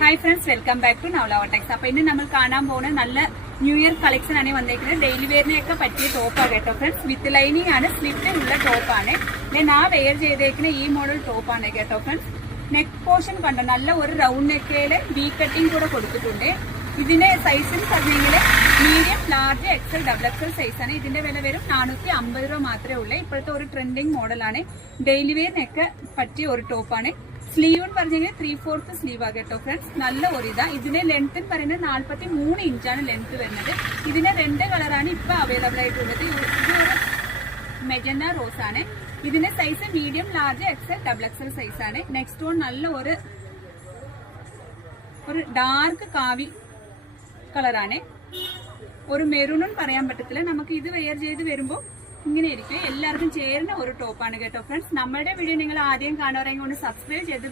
Hi friends, welcome back to Navlava techs. അപ്പൊ ഇന്ന് നമ്മൾ കാണാൻ പോകുന്ന നല്ല ന്യൂ ഇയർ കളക്ഷൻ ആണ് വന്നേക്കുന്നത്. ഡെയിലി വെയറിനെയൊക്കെ പറ്റിയ ടോപ്പാണ് കേട്ടോ ഫ്രണ്ട്സ്. വിത്ത് ലൈനിങ് ആണ്, സ്ലിറ്റിലുള്ള ടോപ്പാണ്. ഞാൻ വെയർ ചെയ്തേക്കുന്ന ഈ മോഡൽ ടോപ്പാണ് കേട്ടോ ഫ്രണ്ട്സ്. നെക്ക് പോർഷൻ കണ്ടോ, നല്ല ഒരു റൗണ്ട് നെക്കയില് വി കട്ടിങ് കൂടെ കൊടുത്തിട്ടുണ്ട്. ഇതിന്റെ സൈസിന് പറഞ്ഞെങ്കിൽ medium, large, XL, double XL സൈസാണ്. ഇതിന്റെ വില വരും 450 രൂപ മാത്രമേ ഉള്ളൂ. ഇപ്പോഴത്തെ ഒരു ട്രെൻഡിങ് മോഡലാണ്. ഡെയിലി വെയറിനൊക്കെ പറ്റിയ ഒരു ടോപ്പാണ്. സ്ലീവ് എന്ന് പറഞ്ഞെങ്കിൽ 3/4 സ്ലീവ് ആ കേട്ടോ ഫ്രണ്ട്സ്. നല്ല ഒരു ഇതാ. ഇതിന്റെ ലെങ്ത് എന്ന് പറയുന്നത് 43 ഇഞ്ചാണ് ലെങ്ത് വരുന്നത്. ഇതിന്റെ 2 കളറാണ് ഇപ്പൊ അവൈലബിൾ ആയിട്ടുള്ളത്. ഇത് ഒരു മെജന്ത റോസ് ആണ്. ഇതിന്റെ size medium, large, XL, double XL size ആണ്. നെക്സ്റ്റ് വൺ നല്ല ഒരു ഡാർക്ക് കാവി കളറാണ്. ഒരു മെറൂണും പറയാൻ പറ്റത്തില്ല. നമുക്ക് ഇത് വെയർ ചെയ്ത് വരുമ്പോൾ ഇങ്ങനെ ഇരിക്കും. എല്ലാവർക്കും ചേരുന്ന ഒരു ടോപ്പാണ് കേട്ടോ ഫ്രണ്ട്സ്. നമ്മുടെ വീഡിയോ നിങ്ങൾ ആദ്യം കാണുവാണെങ്കിൽ ഒന്ന് സബ്സ്ക്രൈബ് ചെയ്ത്